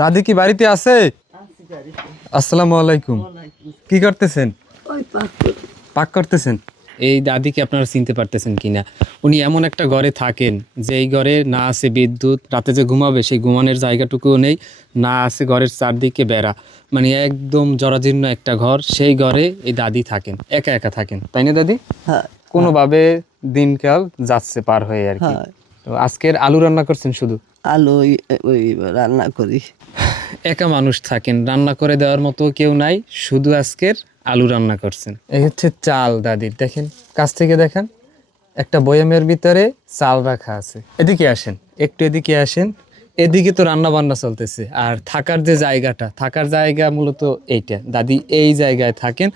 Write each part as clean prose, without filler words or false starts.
দাদি কি বাড়িতে আছে? আসসালামু আলাইকুম। কি করতেছেন? পাক করতেছেন। এই দাদিকে আপনারা চিনতে পারতেছেন কিনা? উনি এমন একটা ঘরে থাকেন যে এই ঘরে না আছে বিদ্যুৎ, রাতে যে ঘুমাবে সেই ঘুমানোর জায়গাটুকুও নেই, না আছে ঘরের চারদিকে বেড়া, মানে একদম জরাজীর্ণ একটা ঘর। সেই ঘরে এই দাদি থাকেন, একা একা থাকেন, তাই না দাদি? হ্যাঁ, কোনোভাবে দিনকাল যাচ্ছে পার হয়ে আর কি। হ্যাঁ। তো আজকের আলু রান্না করছেন শুধু? আলু ওই রান্না করি। একা মানুষ থাকেন, রান্না করে দেওয়ার মতো কেউ নাই, শুধু আজকের আলু রান্না করছেন। এই হচ্ছে চাল দাদির, দেখেন কাছ থেকে দেখেন, একটা বয়ামের ভিতরে চাল রাখা আছে। এদিকে আসেন, একটু এদিকে আসেন। এদিকে তো রান্না বান্না চলতেছে, আর থাকার যে জায়গাটা, থাকার জায়গা মূলত এইটা। দাদি এই জায়গায় থাকেন।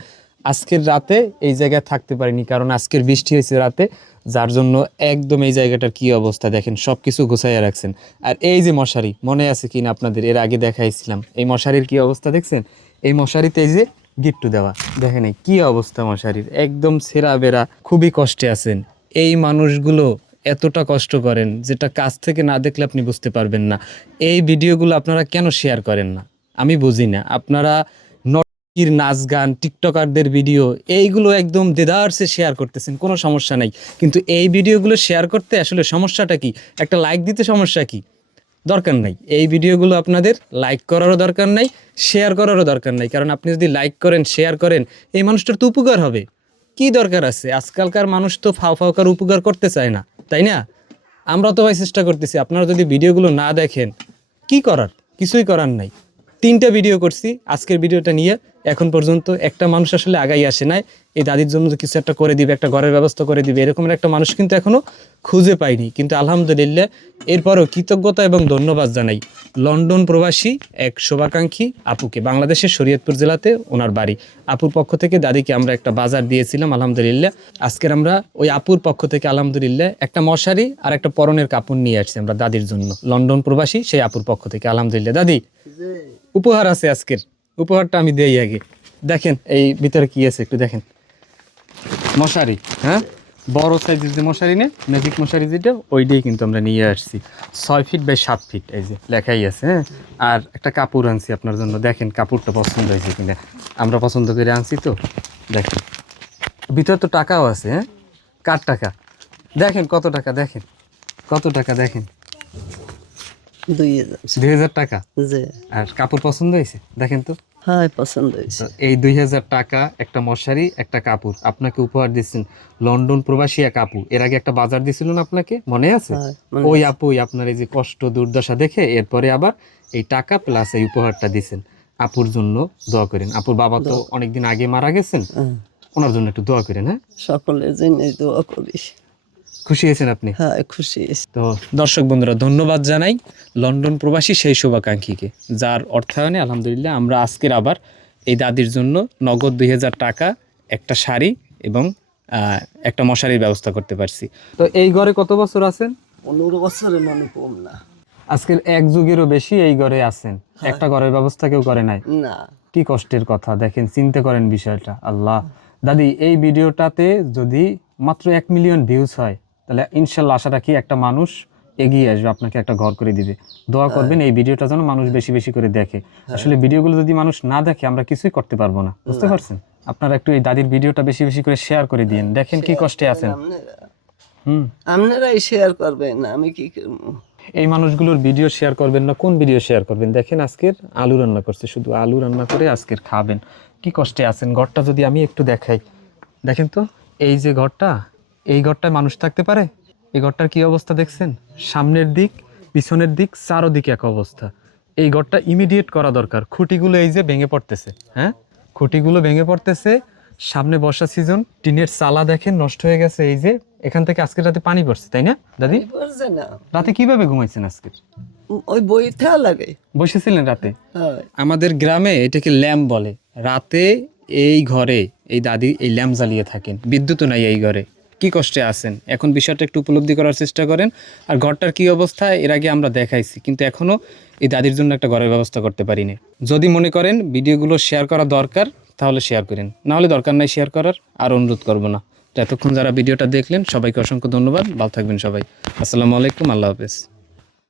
আজকের রাতে এই জায়গায় থাকতে পারিনি, কারণ আজকের বৃষ্টি হয়েছে রাতে, যার জন্য একদম এই জায়গাটার কি অবস্থা দেখেন, সব কিছু গুছাইয়া রাখছেন। আর এই যে মশারি, মনে আছে কিনা আপনাদের, এর আগে দেখাইছিলাম, এই মশারির কি অবস্থা দেখছেন? এই মশারিতে এই যে গিট্টু দেওয়া, দেখেন এই কি অবস্থা মশারির, একদম ছেঁড়া বেড়া, খুবই কষ্টে আছেন। এই মানুষগুলো এতটা কষ্ট করেন যেটা কাছ থেকে না দেখলে আপনি বুঝতে পারবেন না। এই ভিডিওগুলো আপনারা কেন শেয়ার করেন না আমি বুঝি না। আপনারা নটির নাচ গান, টিকটকারদের ভিডিও, এইগুলো একদম দেদারসে শেয়ার করতেছেন, কোনো সমস্যা নাই, কিন্তু এই ভিডিওগুলো শেয়ার করতে আসলে সমস্যাটা কি? একটা লাইক দিতে সমস্যা কি? দরকার নাই। এই ভিডিওগুলো আপনাদের লাইক করারও দরকার নাই, শেয়ার করারও দরকার নাই, কারণ আপনি যদি লাইক করেন, শেয়ার করেন, এই মানুষটার তো উপকার হবে। কি দরকার আছে? আজকালকার মানুষ তো ফাওকার উপকার করতে চায় না, তাই না? আমরা তো ভাই চেষ্টা করতেছি। আপনারা যদি ভিডিওগুলো না দেখেন, কি করার? কিছুই করার নাই। 3টা ভিডিও করছি আজকের ভিডিওটা নিয়ে, এখন পর্যন্ত একটা মানুষ আসলে আগাই আসে নাই এই দাদির জন্য কিছু একটা করে দিবে, একটা ঘরের ব্যবস্থা করে দিবে, এরকমের একটা মানুষ কিন্তু এখনো খুঁজে পাইনি। কিন্তু আলহামদুলিল্লাহ, এরপরও কৃতজ্ঞতা এবং ধন্যবাদ জানাই লন্ডন প্রবাসী এক শুভাকাঙ্ক্ষী আপুকে, বাংলাদেশের শরীয়তপুর জেলাতে ওনার বাড়ি। আপুর পক্ষ থেকে দাদিকে আমরা একটা বাজার দিয়েছিলাম, আলহামদুলিল্লাহ। আজকের আমরা ওই আপুর পক্ষ থেকে আলহামদুলিল্লাহ একটা মশারি আর একটা পরনের কাপড় নিয়ে আসছি আমরা দাদির জন্য, লন্ডন প্রবাসী সেই আপুর পক্ষ থেকে আলহামদুলিল্লাহ। দাদি, উপহার আছে আজকের, উপহারটা আমি দেই আগে। দেখেন এই ভিতরে কি আছে একটু দেখেন। মশারি, হ্যাঁ, বড় সাইজের যে মশারি, না ম্যাজিক মশারি যেটা, ওইটাই কিন্তু আমরা নিয়ে আসছি। 6 ফিট বাই 7 ফিট, এই যে লেখাই আছে। হ্যাঁ, আর একটা কাপড় আনছি আপনার জন্য, দেখেন কাপড়টা পছন্দ হয়েছে কিনা। আমরা পছন্দ করে আনছি তো, দেখেন ভিতরে তো টাকাও আছে। হ্যাঁ, কার টাকা? দেখেন কত টাকা, দেখেন কত টাকা, দেখেন 2000 টাকা। আর কাপড় পছন্দ হয়েছে, দেখেন তো। হ্যাঁ, পছন্দ হয়েছে। এই 2000 টাকা, একটা মশারি, একটা কাপড় আপনাকে উপহার দিচ্ছেন লন্ডন প্রবাসী এক আপু। এর আগে একটা বাজার দিছিল না আপনাকে, মনে আছে? ওই আপুই আপনার এই যে কষ্ট দুর্দশা দেখে এরপরে আবার এই টাকা প্লাস এই উপহারটা দিচ্ছেন। আপুর জন্য দোয়া করেন। আপুর বাবা তো অনেকদিন আগে মারা গেছেন, ওনার জন্য একটু দোয়া করেন। হ্যাঁ, সকলের জন্য দোয়া করিস। খুশি হয়েছেন আপনি? হ্যাঁ, খুশি। তো দর্শক বন্ধুরা, ধন্যবাদ জানাই লন্ডন প্রবাসী সেই শুভাকাঙ্ক্ষীকে, যার অর্থায়নে আলহামদুলিল্লাহ আমরা আজকের আবার এই দাদির জন্য নগদ 2000 টাকা, একটা শাড়ি এবং একটা মশারির ব্যবস্থা করতে পারছি। তো এই ঘরে কত বছর আছেন? 15 বছরের মনে কম না। আজকের এক যুগেরও বেশি এই ঘরে আছেন, একটা ঘরের ব্যবস্থা কেউ করে নাই। না, কি কষ্টের কথা দেখেন, চিন্তা করেন বিষয়টা। আল্লাহ, দাদি এই ভিডিওটাতে যদি মাত্র 1 মিলিয়ন ভিউজ হয়, তাহলে ইনশাল্লাহ আশা রাখি একটা মানুষ এগিয়ে আসবে, আপনাকে একটা ঘর করে দিবে। দোয়া করবেন এই ভিডিওটা যেন মানুষ বেশি বেশি করে দেখে। আসলে ভিডিওগুলো যদি মানুষ না দেখে, আমরা কিছুই করতে পারবো না, বুঝতে পারছেন? আপনারা একটু এই দাদির ভিডিওটা বেশি বেশি করে শেয়ার করে দিন, দেখেন কি কষ্টে আছেন। আপনারাই শেয়ার করবেন, আমি কি করব? এই মানুষগুলোর ভিডিও শেয়ার করবেন না, কোন ভিডিও শেয়ার করবেন? দেখেন আজকের আলু রান্না করছে, শুধু আলু রান্না করে আজকের খাবেন। কি কষ্টে আছেন। ঘরটা যদি আমি একটু দেখাই, দেখেন তো, এই যে ঘরটা, এই ঘরটায় মানুষ থাকতে পারে? এই ঘরটার কি অবস্থা দেখছেন? সামনের দিক, পিছনের দিক, চারোদিকে এক অবস্থা। এই ঘরটা ইমিডিয়েট করা দরকার। খুঁটিগুলো এই যে ভেঙে পড়তেছে, হ্যাঁ, খুঁটিগুলো ভেঙে পড়তেছে। সামনে বর্ষা সিজন, টিনের চালা দেখেন নষ্ট হয়ে গেছে। এই যে এখান থেকে আজকে রাতে পানি পড়ছে, তাই না দাদি? রাতে কিভাবে ঘুমাইছেন আজকে? ওই বইটা লাগে বসেছিলেন রাতে? আমাদের গ্রামে এটাকে ল্যাম্প বলে। রাতে এই ঘরে এই দাদি এই ল্যাম্প জ্বালিয়ে থাকেন, বিদ্যুৎও নাই এই ঘরে। কি কষ্টে আছেন এখন, বিষয়টা একটু উপলব্ধি করার চেষ্টা করেন। আর ঘরটার কি অবস্থা এর আগে আমরা দেখাইছি, কিন্তু এখনো এই দাদির জন্য একটা ঘরের ব্যবস্থা করতে পারিনি। যদি মনে করেন ভিডিওগুলো শেয়ার করা দরকার, তাহলে শেয়ার করেন, না হলে দরকার নাই শেয়ার করার, আর অনুরোধ করবো না। এতক্ষণ যারা ভিডিওটা দেখলেন সবাইকে অসংখ্য ধন্যবাদ। ভালো থাকবেন সবাই। আসসালামু আলাইকুম, আল্লাহ হাফেজ।